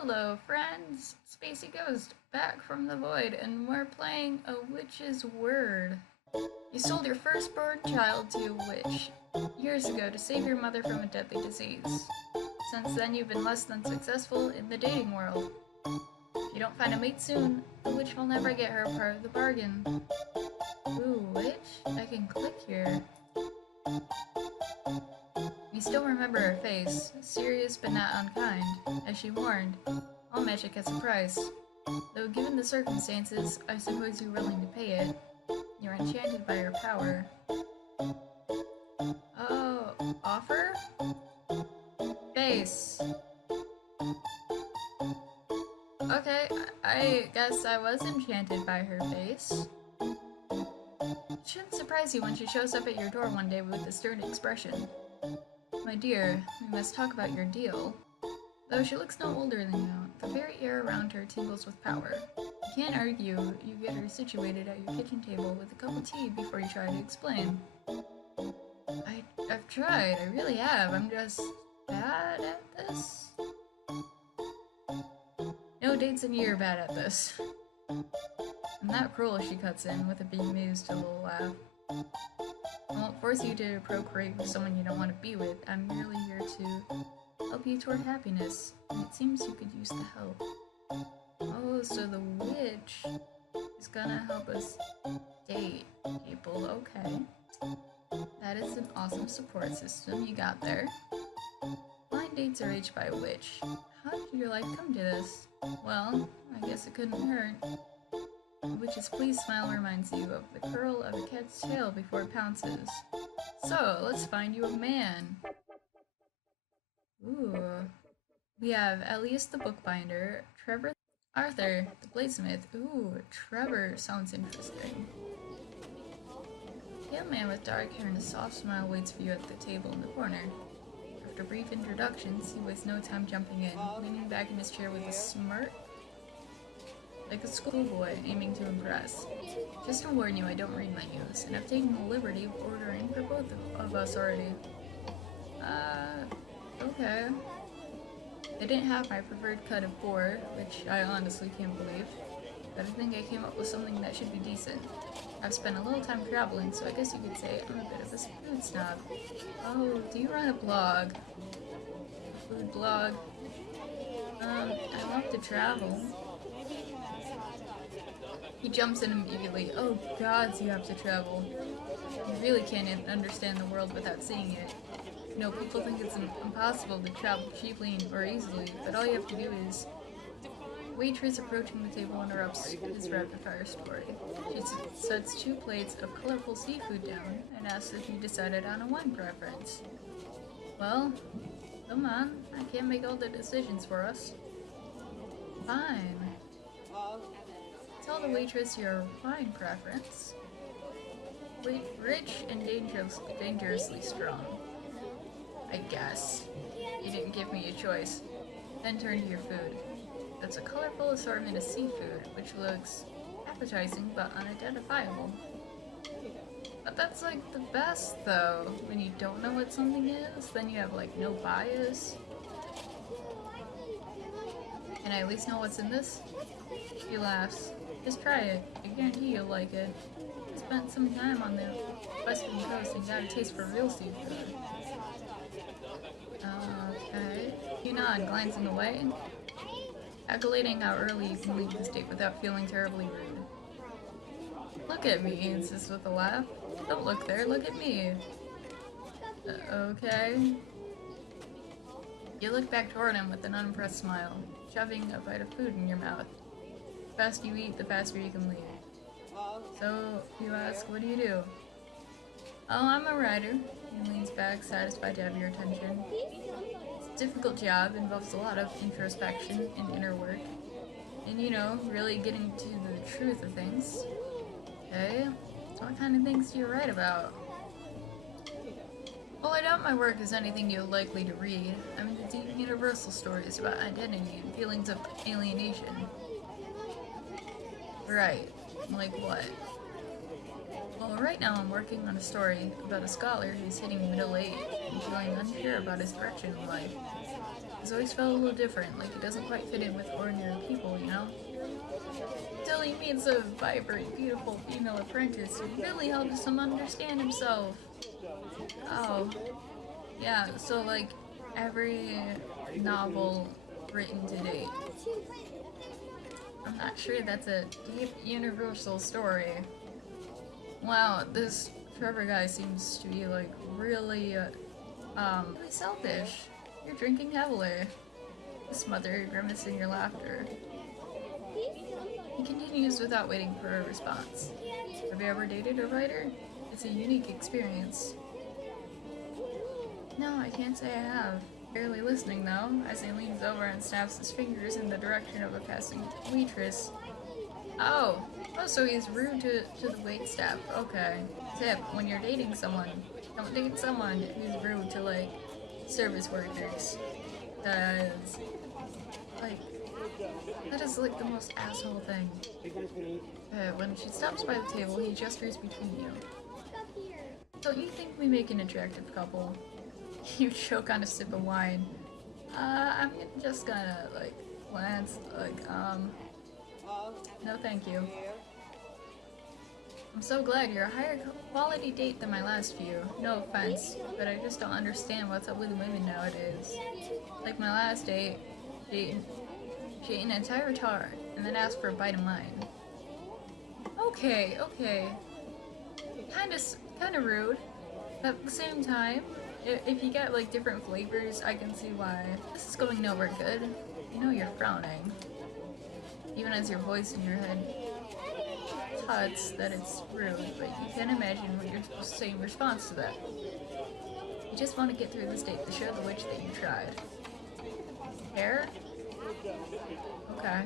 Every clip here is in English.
Hello, friends! Spacey Ghost, back from the void, and we're playing A Witch's Word. You sold your firstborn child to a witch years ago to save your mother from a deadly disease. Since then, you've been less than successful in the dating world. If you don't find a mate soon, the witch will never get her part of the bargain. Ooh, witch? I can click here. You still remember her face, serious but not unkind. As she warned, all magic has a price. Though given the circumstances, I suppose you're willing to pay it. You're enchanted by her power. Oh, offer? Face. Okay, I guess I was enchanted by her face. It shouldn't surprise you when she shows up at your door one day with a stern expression. My dear, we must talk about your deal. Though she looks no older than you, the very air around her tingles with power. You can't argue you get her situated at your kitchen table with a cup of tea before you try to explain. I've tried, I really have. I'm just bad at this. No dates and you're bad at this. I'm not cruel, she cuts in with a bemused little laugh. I won't force you to procreate with someone you don't want to be with. I'm merely here to help you toward happiness, and it seems you could use the help. Oh, so the witch is gonna help us date people, okay. That is an awesome support system you got there. Blind dates arranged by a witch. How did your life come to this? Well, I guess it couldn't hurt. The witch's pleased smile reminds you of the curl of a cat's tail before it pounces. So, let's find you a man. Ooh. We have Elias the bookbinder, Trevor, Arthur the bladesmith. Ooh, Trevor sounds interesting. A pale man with dark hair and a soft smile waits for you at the table in the corner. After brief introductions, he wastes no time jumping in, leaning back in his chair with a smirk like a schoolboy aiming to impress. Just to warn you, I don't read menus, and I've taken the liberty of ordering for both of us already. Okay. They didn't have my preferred cut of boar, which I honestly can't believe, but I think I came up with something that should be decent. I've spent a little time traveling, so I guess you could say I'm a bit of a food snob. Oh, do you run a blog? A food blog? I love to travel. He jumps in immediately. Oh gods, you have to travel. You really can't understand the world without seeing it. You know, people think it's impossible to travel cheaply or easily, but all you have to do is... Waitress approaching the table interrupts his rapid-fire story. She sets 2 plates of colorful seafood down and asks if you decided on a wine preference. Well, come on, I can't make all the decisions for us. Fine. Tell the waitress your wine preference. Rich and dangerously strong. I guess. You didn't give me a choice. Then turn to your food. That's a colorful assortment of seafood, which looks appetizing but unidentifiable. But that's like the best though. When you don't know what something is, then you have like no bias. Can I at least know what's in this? She laughs. Just try it. I guarantee you'll like it. I spent some time on the western coast and got a taste for real seafood. Okay. You nod, glancing away. Calculating how early you can leave this date without feeling terribly rude. Look at me, he insists with a laugh. Don't look there, look at me. Okay. You look back toward him with an unimpressed smile, shoving a bite of food in your mouth. The faster you eat, the faster you can leave. So, you ask, what do you do? Oh, I'm a writer. He leans back, satisfied to have your attention. It's a difficult job, involves a lot of introspection and inner work. And you know, really getting to the truth of things. Okay, what kind of things do you write about? Well, I doubt my work is anything you're likely to read. I'm into deep universal stories about identity and feelings of alienation. Right, like what? Well, right now I'm working on a story about a scholar who's hitting middle age and feeling unsure about his direction in life. The He's always felt a little different, like he doesn't quite fit in with ordinary people, you know? Until he meets a vibrant, beautiful female apprentice who really helps him understand himself. Oh, yeah, so like every novel written to date. I'm not sure that's a deep, universal story. Wow, this Trevor guy seems to be like really, really selfish. You're drinking heavily. You smother your grimace in your laughter. He continues without waiting for a response. Have you ever dated a writer? It's a unique experience. No, I can't say I have. Barely listening though, as he leans over and snaps his fingers in the direction of a passing waitress. Oh, so he's rude to the waitstaff. Okay. Tip, when you're dating someone, don't date someone who's rude to, like, service workers. That is, like, the most asshole thing. When she stops by the table, he gestures between you. Don't you think we make an attractive couple? You choke on a sip of wine. I'm just gonna, like, glance, like, no thank you. I'm so glad you're a higher quality date than my last few. No offense, but I just don't understand what's up with women nowadays. Like my last date, she ate an entire tart and then asked for a bite of mine. Okay. Kinda rude. But at the same time, if you get like different flavors, I can see why. This is going nowhere good. You know you're frowning. Even as your voice in your head tuts that it's rude, but you can't imagine what you're supposed to say in response to that. You just want to get through this date to show the witch that you tried. Hair? Okay.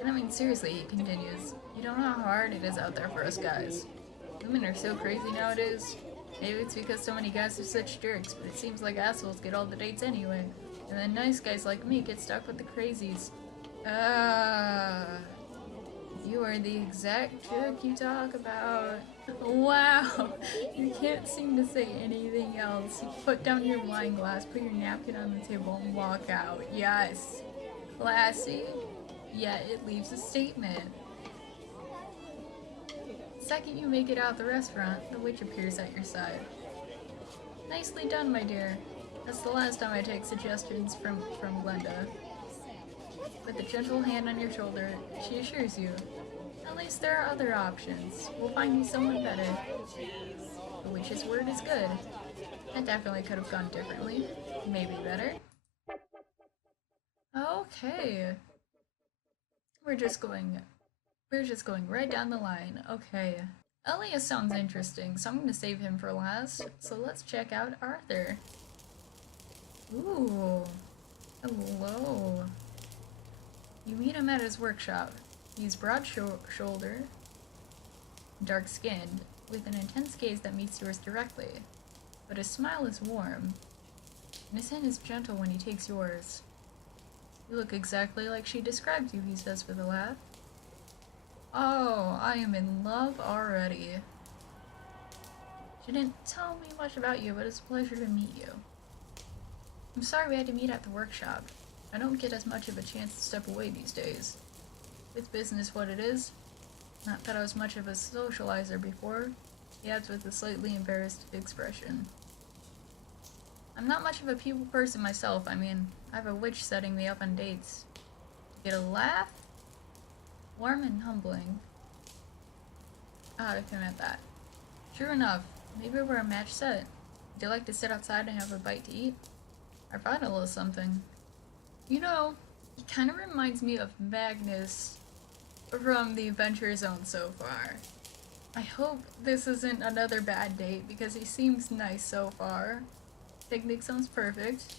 And I mean, seriously, he continues, you don't know how hard it is out there for us guys. Women are so crazy nowadays. Maybe it's because so many guys are such jerks, but it seems like assholes get all the dates anyway. And then nice guys like me get stuck with the crazies. You are the exact jerk you talk about. Wow, you can't seem to say anything else. You put down your wine glass, put your napkin on the table, and walk out. Yes. Classy, yet it leaves a statement. The second you make it out the restaurant, the witch appears at your side. Nicely done, my dear. That's the last time I take suggestions from Glenda. With a gentle hand on your shoulder, she assures you, at least there are other options. We'll find you someone better. The witch's word is good. That definitely could have gone differently. Maybe better. Okay. We're just going right down the line. Okay. Elias sounds interesting, so I'm gonna save him for last. So let's check out Arthur. Ooh. Hello. You meet him at his workshop. He's broad-shouldered, dark-skinned, with an intense gaze that meets yours directly. But his smile is warm, and his hand is gentle when he takes yours. You look exactly like she described you, he says with a laugh. Oh, I am in love already. She didn't tell me much about you, but it's a pleasure to meet you. I'm sorry we had to meet at the workshop. I don't get as much of a chance to step away these days. With business what it is, not that I was much of a socializer before, he adds with a slightly embarrassed expression. I'm not much of a people person myself. I mean, I have a witch setting me up on dates. Get a laugh? Warm and humbling. I'd have at that. True enough, maybe we're a match set. Would you like to sit outside and have a bite to eat? I brought a little something. You know, he kind of reminds me of Magnus from the Adventure Zone so far. I hope this isn't another bad date because he seems nice so far. Picnic sounds perfect.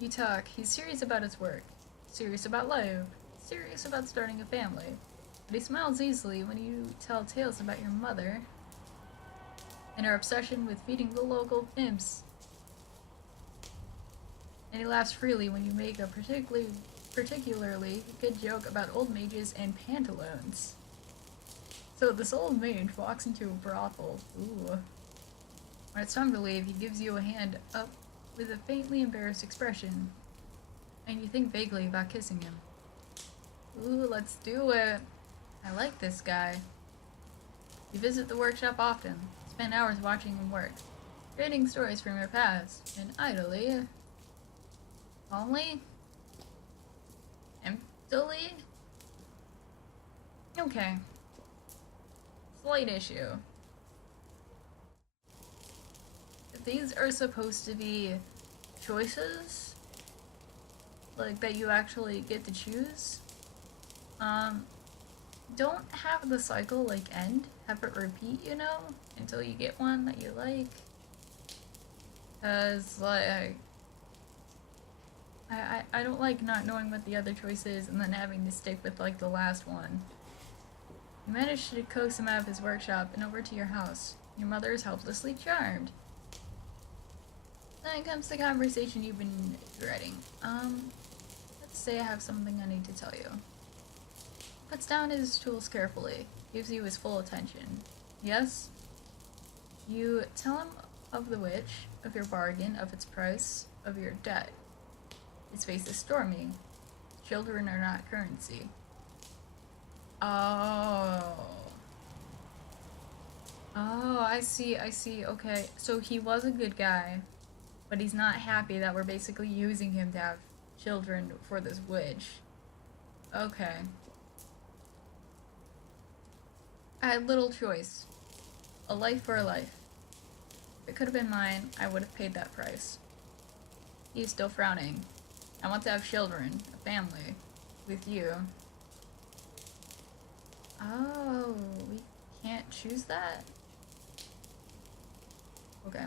You talk. He's serious about his work. Serious about life. Serious about starting a family. But he smiles easily when you tell tales about your mother and her obsession with feeding the local imps. And he laughs freely when you make a particularly good joke about old mages and pantaloons. So this old mage walks into a brothel. Ooh. When it's time to leave, he gives you a hand up with a faintly embarrassed expression, and you think vaguely about kissing him. Ooh, let's do it. I like this guy. You visit the workshop often, spend hours watching him work, trading stories from your past, and idly, calmly, emptily. Okay. Slight issue. If these are supposed to be choices, like that you actually get to choose, don't have the cycle like end, have it repeat, you know, until you get one that you like. Cause like I don't like not knowing what the other choice is and then having to stick with like the last one. You managed to coax him out of his workshop and over to your house. Your mother is helplessly charmed. Then comes the conversation you've been dreading. Let's say I have something I need to tell you. Puts down his tools carefully, gives you his full attention. Yes? You tell him of the witch, of your bargain, of its price, of your debt. His face is stormy. Children are not currency. Oh. Oh, I see, okay. So he was a good guy, but he's not happy that we're basically using him to have children for this witch. Okay. I had little choice. A life for a life. If it could have been mine, I would have paid that price. He's still frowning. I want to have children, a family, with you. Oh, we can't choose that? Okay.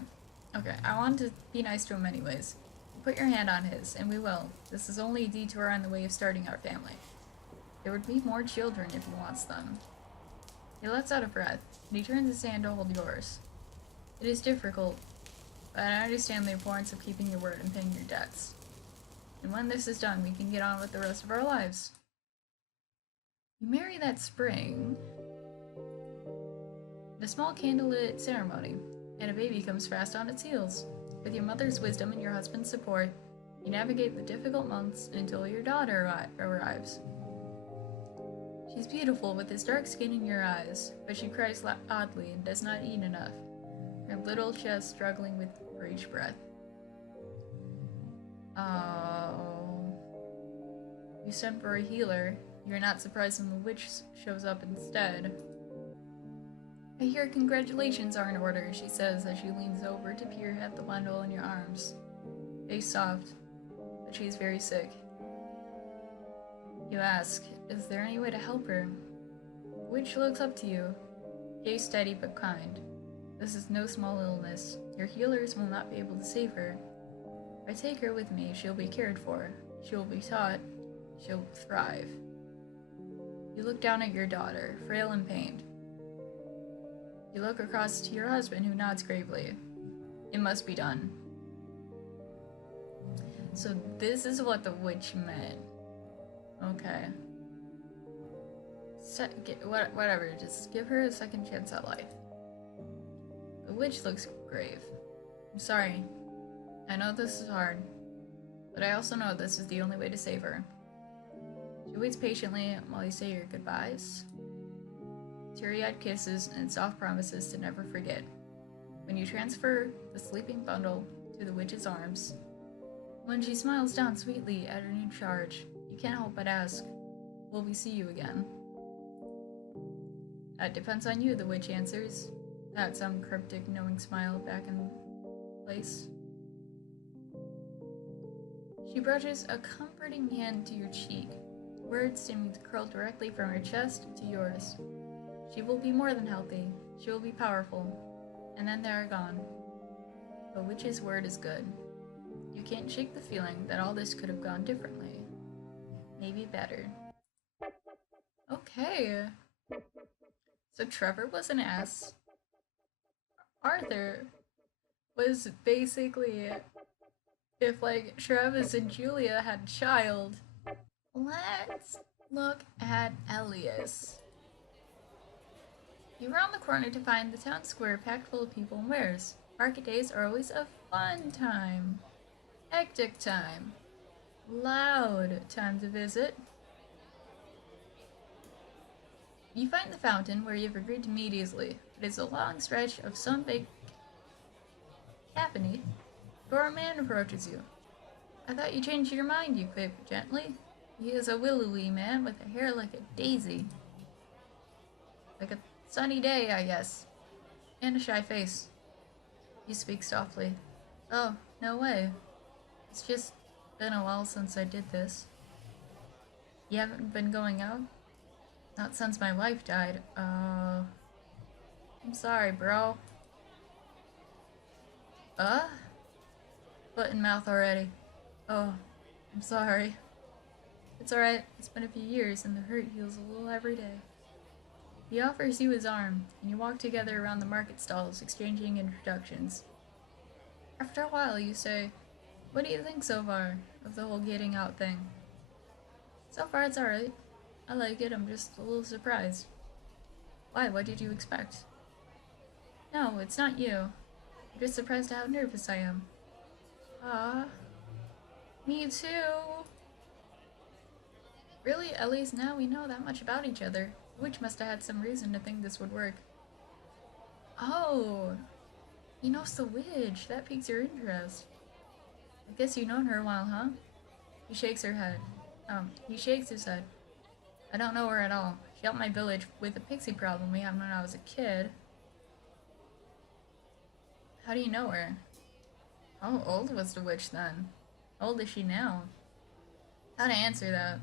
Okay, I want to be nice to him anyways. Put your hand on his, and we will. This is only a detour on the way of starting our family. There would be more children if he wants them. He lets out a breath, and he turns his hand to hold yours. It is difficult, but I understand the importance of keeping your word and paying your debts. And when this is done, we can get on with the rest of our lives. You marry that spring. The small candlelit ceremony, and a baby comes fast on its heels. With your mother's wisdom and your husband's support, you navigate the difficult months until your daughter arrives. She's beautiful with this dark skin in your eyes, but she cries oddly and does not eat enough, her little chest struggling with for each breath. Oh. You sent for a healer. You're not surprised when the witch shows up instead. I hear congratulations are in order, she says as she leans over to peer at the bundle in your arms. Face soft, but she's very sick. You ask, is there any way to help her? The witch looks up to you, gaze steady but kind. This is no small illness. Your healers will not be able to save her. If I take her with me, she'll be cared for. She will be taught. She'll thrive. You look down at your daughter, frail and pained. You look across to your husband, who nods gravely. It must be done. So this is what the witch meant. Okay. Whatever, just give her a second chance at life. The witch looks grave. I'm sorry. I know this is hard, but I also know this is the only way to save her. She waits patiently while you say your goodbyes. Teary-eyed kisses and soft promises to never forget. When you transfer the sleeping bundle to the witch's arms, when she smiles down sweetly at her new charge, you can't help but ask, will we see you again? That depends on you, the witch answers. That some cryptic, knowing smile back in place. She brushes a comforting hand to your cheek, words seeming to curl directly from her chest to yours. She will be more than healthy. She will be powerful. And then they are gone. The witch's word is good. You can't shake the feeling that all this could have gone differently. Maybe better. Okay. So Trevor was an ass. Arthur was basically if like Travis and Julia had a child. Let's look at Elias. You round the corner to find the town square packed full of people and wares. Market days are always a fun time. Hectic time. Loud time to visit. You find the fountain where you've agreed to meet easily. It is a long stretch of sun-baked caffeine before a man approaches you. I thought you changed your mind, you quip gently. He is a willowy man with a hair like a daisy. Like a sunny day, I guess. And a shy face. You speak softly. Oh, no way. It's just been a while since I did this. You haven't been going out? Not since my wife died. I'm sorry, bro. Foot in mouth already. Oh, I'm sorry. It's alright. It's been a few years and the hurt heals a little every day. He offers you his arm, and you walk together around the market stalls, exchanging introductions. After a while, you say, "What do you think so far of the whole getting out thing?" "So far, it's alright. I like it, I'm just a little surprised." "Why? What did you expect?" "No, it's not you. I'm just surprised at how nervous I am." "Ah, me too." "Really? At least now we know that much about each other. The witch must have had some reason to think this would work." "Oh, he knows the witch. That piques your interest. I guess you've known her a while, huh?" He shakes his head. "I don't know her at all. She helped my village with a pixie problem we had when I was a kid." "How do you know her?" "How old was the witch then? How old is she now?" How to answer that?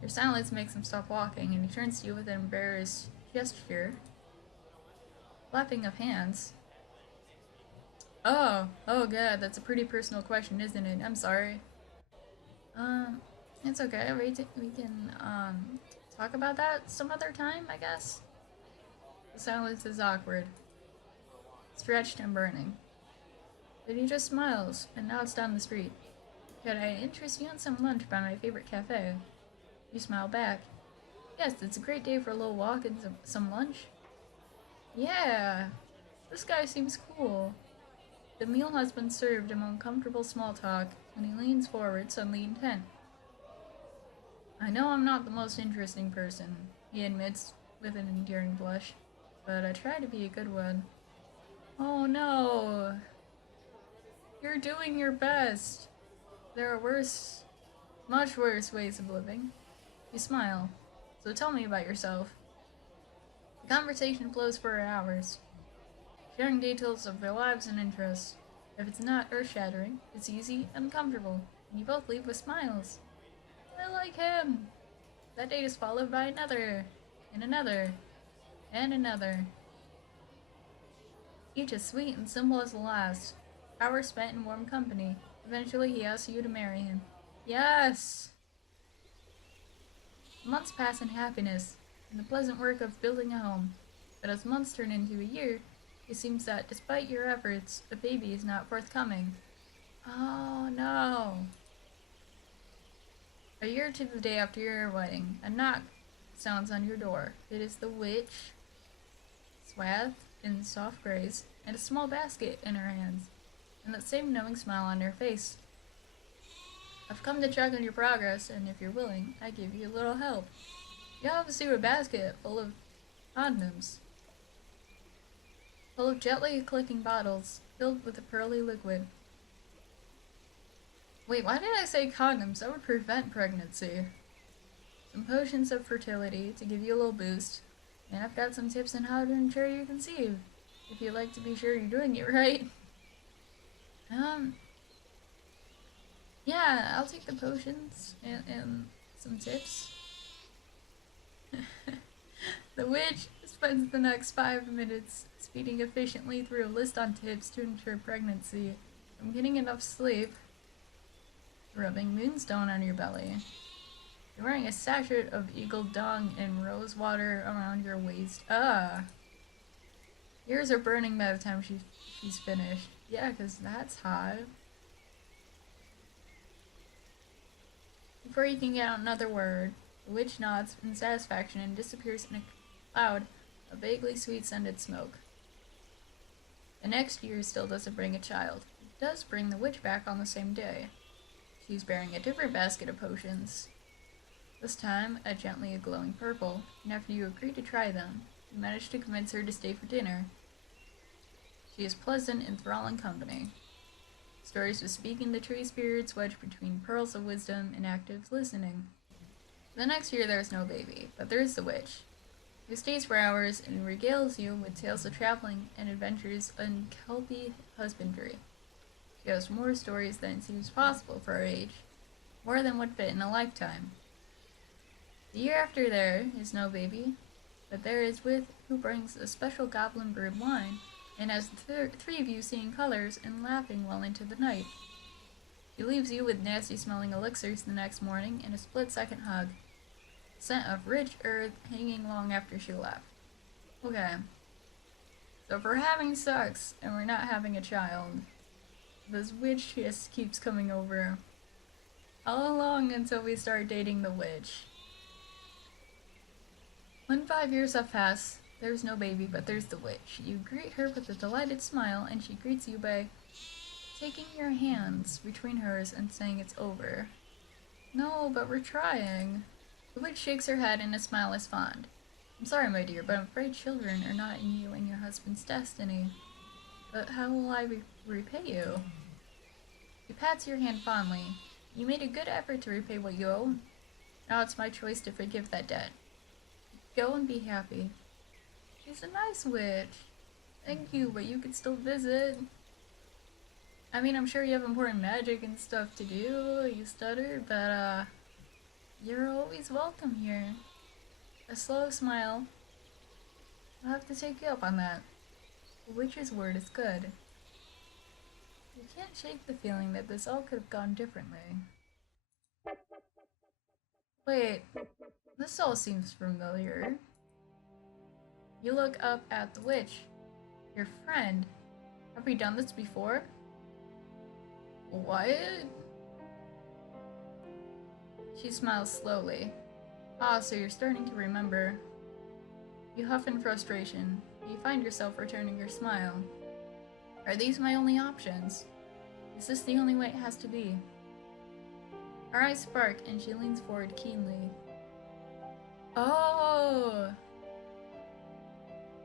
Your silence makes him stop walking, and he turns to you with an embarrassed gesture. Clapping of hands. Oh god, that's a pretty personal question, isn't it? I'm sorry. It's okay. We can, talk about that some other time, I guess? The silence is awkward, stretched and burning. Then he just smiles and nods down the street. "Could I interest you in some lunch by my favorite cafe?" You smile back. "Yes, it's a great day for a little walk and some lunch." "Yeah, this guy seems cool." The meal has been served among comfortable small talk, and he leans forward, suddenly intent. "I know I'm not the most interesting person," he admits with an endearing blush, "but I try to be a good one." "Oh no! You're doing your best. There are worse, much worse ways of living." You smile. "So tell me about yourself." The conversation flows for hours, sharing details of their lives and interests. If it's not earth-shattering, it's easy and comfortable, and you both leave with smiles. "I like him." That date is followed by another, and another, and another. Each as sweet and simple as the last. Hours spent in warm company. Eventually he asks you to marry him. Yes! Months pass in happiness, and the pleasant work of building a home. But as months turn into a year, it seems that despite your efforts, a baby is not forthcoming. Oh no. A year to the day after your wedding, a knock sounds on your door. It is the witch, swathed in soft grays, and a small basket in her hands, and that same knowing smile on her face. "I've come to check on your progress, and if you're willing, I give you a little help. You have a secret basket full of condoms, full of gently clicking bottles filled with a pearly liquid." Wait, why did I say condoms? That would prevent pregnancy. "Some potions of fertility to give you a little boost, and I've got some tips on how to ensure you conceive, if you'd like to be sure you're doing it right." Yeah, I'll take the potions and some tips. The witch spends the next 5 minutes speeding efficiently through a list on tips to ensure pregnancy, from getting enough sleep, rubbing moonstone on your belly. You're wearing a sachet of eagle dung and rose water around your waist. Ears are burning by the time she's finished. Yeah, 'cause that's hot. Before you can get out another word, the witch nods in satisfaction and disappears in a cloud of vaguely sweet-scented smoke. The next year still doesn't bring a child. It does bring the witch back on the same day. She's bearing a different basket of potions. This time, a gently glowing purple, and after you agree to try them, you manage to convince her to stay for dinner. She is pleasant, enthralling company. Stories of speaking the tree spirits wedged between pearls of wisdom and active listening. The next year there is no baby, but there is the witch, who stays for hours and regales you with tales of traveling and adventures in Kelpie husbandry. She has more stories than seems possible for her age, more than would fit in a lifetime. The year after there is no baby, but there is with who brings a special goblin brewed wine, and has the three of you seeing colors and laughing well into the night. She leaves you with nasty smelling elixirs the next morning and a split-second hug. Scent of rich earth hanging long after she left. Okay. So if we're having sex and we're not having a child, this witch just keeps coming over. How long until we start dating the witch? When 5 years have passed, there's no baby, but there's the witch. You greet her with a delighted smile, and she greets you by taking your hands between hers and saying it's over. No, but we're trying. The witch shakes her head and a smile is fond. I'm sorry, my dear, but I'm afraid children are not in you and your husband's destiny. But how will I repay you? She pats your hand fondly. You made a good effort to repay what you owe. Now it's my choice to forgive that debt. Go and be happy. She's a nice witch. Thank you, but you could still visit. I mean, I'm sure you have important magic and stuff to do, you stutter, but you're always welcome here. A slow smile. I'll have to take you up on that. The witch's word is good. You can't shake the feeling that this all could have gone differently. Wait, this all seems familiar. You look up at the witch. Your friend. Have we done this before? What? She smiles slowly. Ah, so you're starting to remember. You huff in frustration. You find yourself returning her smile. Are these my only options? Is this the only way it has to be? Her eyes spark and she leans forward keenly. Oh!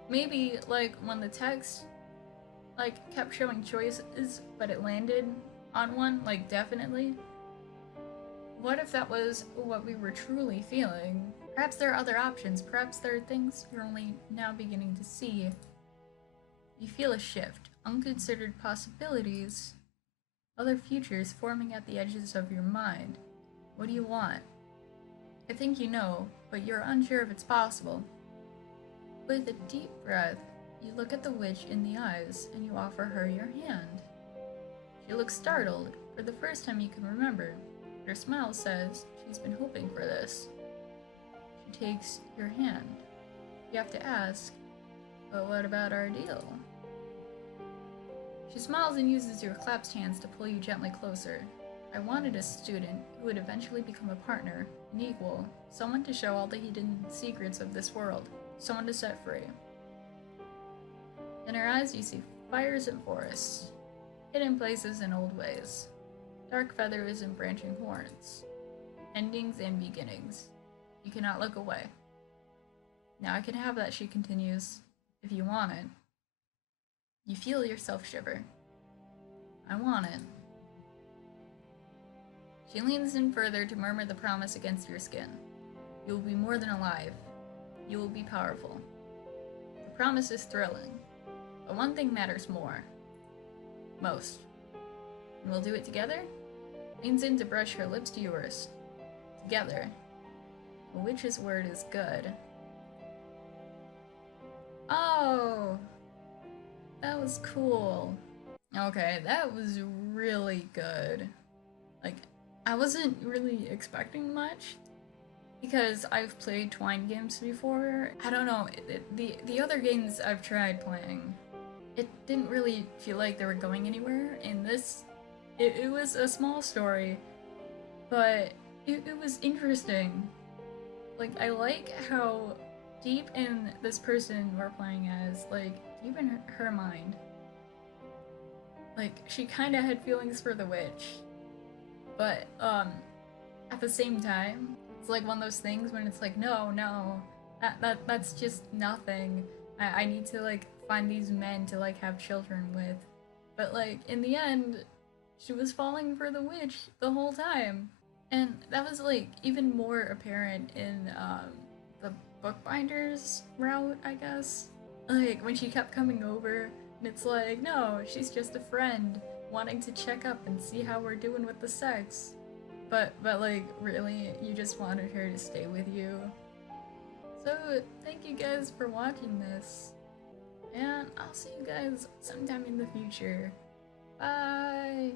Maybe, like, when the text, like, kept showing choices, but it landed on one, like, definitely. What if that was what we were truly feeling? Perhaps there are other options. Perhaps there are things you're only now beginning to see. You feel a shift, unconsidered possibilities, other futures forming at the edges of your mind. What do you want? I think you know, but you're unsure if it's possible. With a deep breath, you look at the witch in the eyes and you offer her your hand. She looks startled, for the first time you can remember. Her smile says she's been hoping for this. She takes your hand. You have to ask, but what about our deal? She smiles and uses your clasped hands to pull you gently closer. I wanted a student who would eventually become a partner, an equal, someone to show all the hidden secrets of this world, someone to set free. In her eyes you see fires and forests, hidden places and old ways, dark feathers and branching horns, endings and beginnings. You cannot look away. Now I can have that, she continues, if you want it. You feel yourself shiver. I want it. She leans in further to murmur the promise against your skin. You will be more than alive. You will be powerful. The promise is thrilling, but one thing matters more. Most. And we'll do it together? Leans in to brush her lips to yours. Together. A witch's word is good. Oh! That was cool. Okay, that was really good. Like, I wasn't really expecting much, because I've played Twine games before. I don't know, the other games I've tried playing, it didn't really feel like they were going anywhere. In this, it was a small story, but it was interesting. Like, I like how deep in this person we're playing as, like, deep in her mind. like, she kind of had feelings for the witch, but at the same time, it's like one of those things when it's like, no, no, that's just nothing. I need to like find these men to like have children with. But like in the end, she was falling for the witch the whole time. And that was like even more apparent in the bookbinder's route, I guess. Like when she kept coming over, and it's like, no, she's just a friend wanting to check up and see how we're doing with the sex. But like really, you just wanted her to stay with you. So thank you guys for watching this, and I'll see you guys sometime in the future. Bye!